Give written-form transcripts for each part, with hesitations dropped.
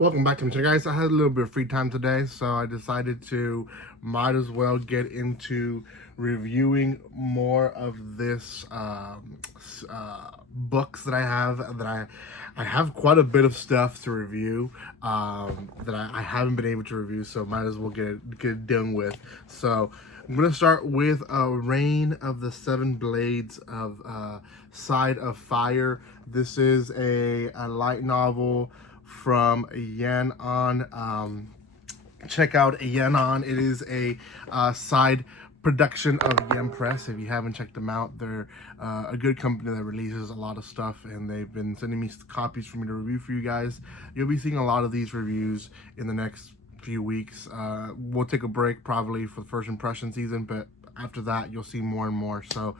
Welcome back to my channel, guys. I had a little bit of free time today, so I decided to might as well get into reviewing more of this books that I have. I have quite a bit of stuff to review that I haven't been able to review, so might as well get it done with. So I'm gonna start with Reign of the Seven Blades of Side of Fire. This is a light novel from Yen On. Check out Yen On. It is a side production of Yen Press. If you haven't checked them out, they're a good company that releases a lot of stuff, and they've been sending me copies for me to review for you guys. You'll be seeing a lot of these reviews in the next few weeks. We'll take a break probably for the first impression season, but after that you'll see more and more. So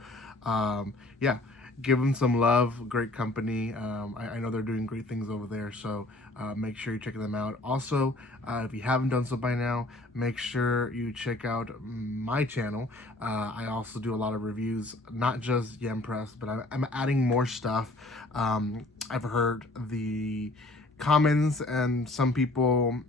yeah, give them some love. Great company. I know they're doing great things over there, so make sure you check them out. Also, if you haven't done so by now, make sure you check out my channel. I also do a lot of reviews, not just Yen Press, but I'm adding more stuff. I've heard the comments and some people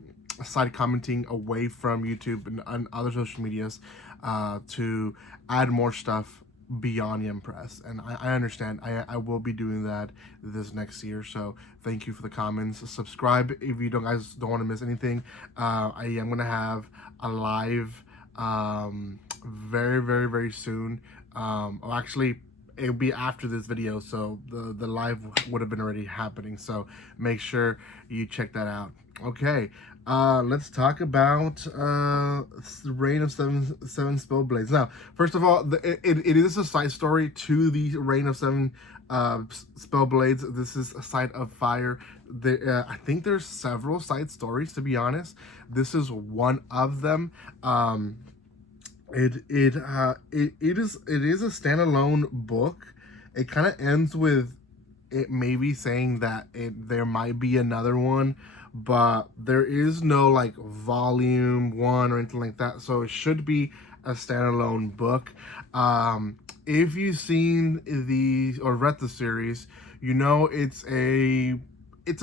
started commenting away from YouTube and other social medias to add more stuff beyond Yen Press, and I understand. I will be doing that this next year, so thank you for the comments. Subscribe if you guys don't want to miss anything. I am gonna have a live very soon. Well, actually it'll be after this video, so the live would have been already happening, so make sure you check that out. Okay, let's talk about Reign of Seven Spellblades. Now, first of all, it is a side story to the Reign of Seven Spellblades. This is a Side of Fire. I think there's several side stories, to be honest. This is one of them. It is a standalone book. It kind of ends with it maybe saying that there might be another one, but there is no like volume 1 or anything like that, so it should be a standalone book. If you've seen or read the series, you know it's a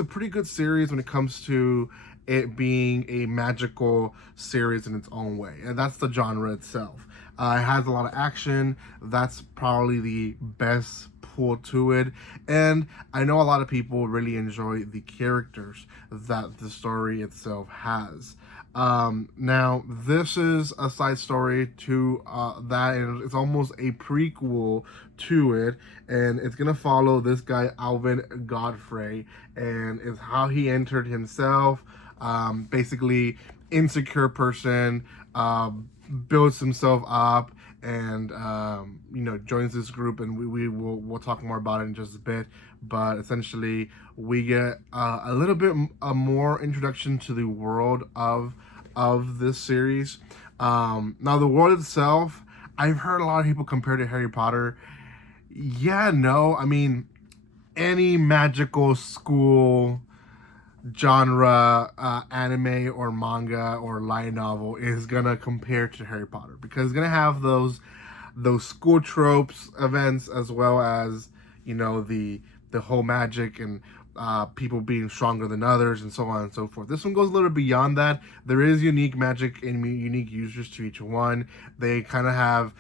pretty good series when it comes to it being a magical series in its own way, and that's the genre itself. It has a lot of action. That's probably the best pull to it, and I know a lot of people really enjoy the characters that the story itself has. Now, this is a side story to that, and it's almost a prequel to it, and it's gonna follow this guy Alvin Godfrey, and it's how he entered himself. Basically, insecure person, builds himself up, and you know, joins this group, and we'll talk more about it in just a bit. But essentially, we get a little bit more introduction to the world of this series. Now, the world itself, I've heard a lot of people compare to Harry Potter. Yeah, no, I mean, any magical school genre anime or manga or light novel is gonna compare to Harry Potter, because it's gonna have those school tropes events, as well as, you know, the whole magic and people being stronger than others and so on and so forth. This one goes a little beyond that. There is unique magic and unique users to each one. They kind of have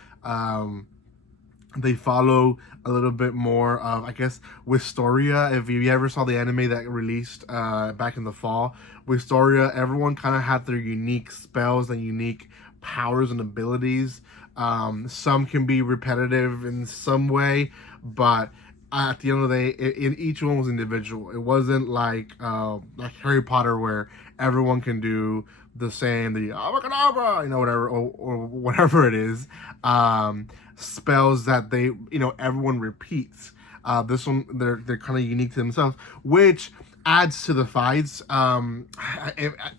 they follow a little bit more of, I guess, Wistoria. If you ever saw the anime that released back in the fall, Wistoria, everyone kind of had their unique spells and unique powers and abilities. Some can be repetitive in some way, but at the end of the day, each one was individual. It wasn't like Harry Potter, where everyone can do the same, the abracadabra, you know, whatever, or whatever it is, spells that they, you know, everyone repeats. This one, they're kind of unique to themselves, which adds to the fights. I'm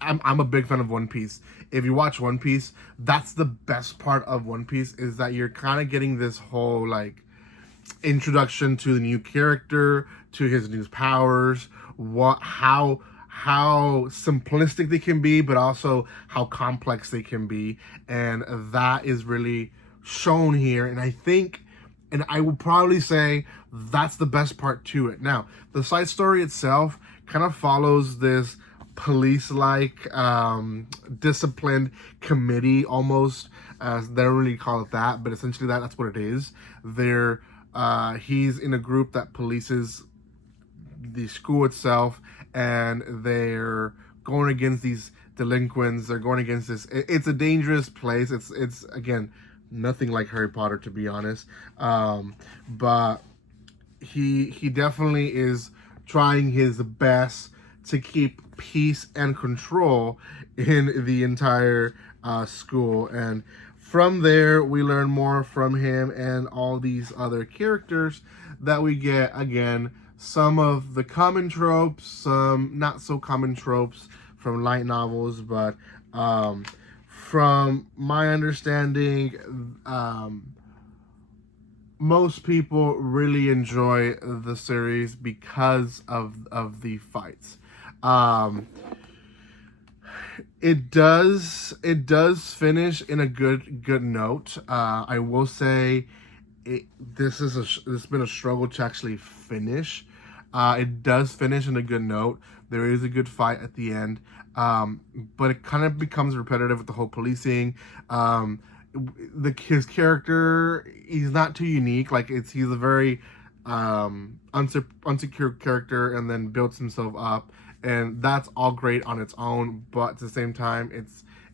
a big fan of One Piece. If you watch One Piece, that's the best part of One Piece, is that you're kind of getting this whole like introduction to the new character, to his new powers, how simplistic they can be, but also how complex they can be, and that is really shown here. And I think, and I would probably say, that's the best part to it. Now, the side story itself kind of follows this police-like disciplined committee almost. They don't really call it that, but essentially that's what it is. He's in a group that polices the school itself, and they're going against these delinquents. They're going against this. It's a dangerous place. It's again nothing like Harry Potter, to be honest. But he definitely is trying his best to keep peace and control in the entire school. And from there, we learn more from him and all these other characters that we get, again, some of the common tropes, some not so common tropes from light novels, but from my understanding, most people really enjoy the series because of the fights. It does finish in a good note. I will say this has been a struggle to actually finish. It does finish in a good note. There is a good fight at the end, but it kind of becomes repetitive with the whole policing. His character, he's not too unique. Like he's a very unsecure character, and then builds himself up, and that's all great on its own. But at the same time,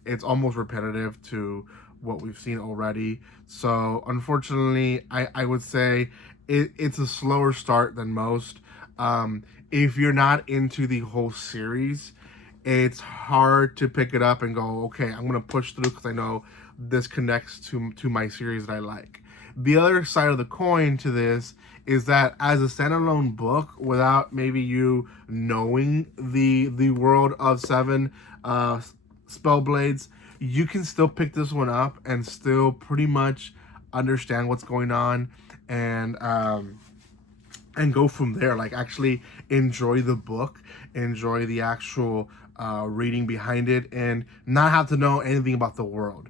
it's almost repetitive to what we've seen already. So unfortunately, I would say it's a slower start than most. If you're not into the whole series, it's hard to pick it up and go, okay, I'm gonna push through because I know this connects to my series that I like. The other side of the coin to this is that as a standalone book, without maybe you knowing the world of Seven Spellblades, you can still pick this one up and still pretty much understand what's going on, and go from there. Like actually enjoy the book, enjoy the actual reading behind it, and not have to know anything about the world.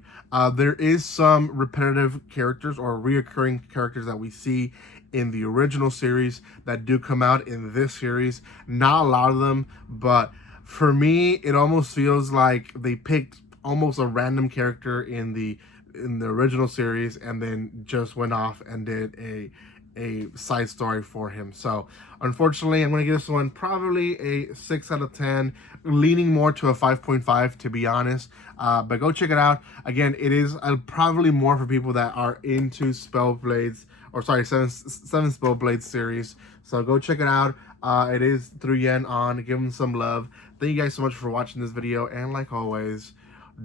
There is some repetitive characters or reoccurring characters that we see in the original series that do come out in this series. Not a lot of them, but for me, it almost feels like they picked almost a random character in the original series and then just went off and did a side story for him. So unfortunately, I'm going to give this one probably a 6 out of 10, leaning more to a 5.5 to be honest. But go check it out. Again, it is probably more for people that are into Spellblades, or sorry, seven Spellblades series. So go check it out. It is through Yen on. Give them some love. Thank you guys so much for watching this video, and like always,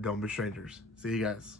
don't be strangers. See you guys.